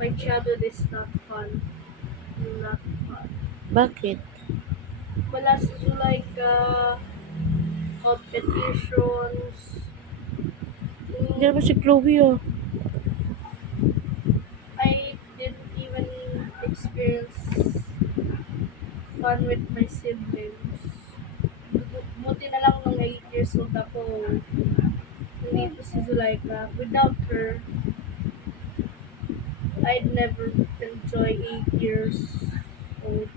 My childhood is not fun. Not fun. Bakit? Wala sa Zulayka, competitions. Hindi naman si Chloe ah. I didn't even experience fun with my siblings. Buti na lang nung 8 years old ako, nandito si Zulayka. Without her, I'd never enjoy 8 years old.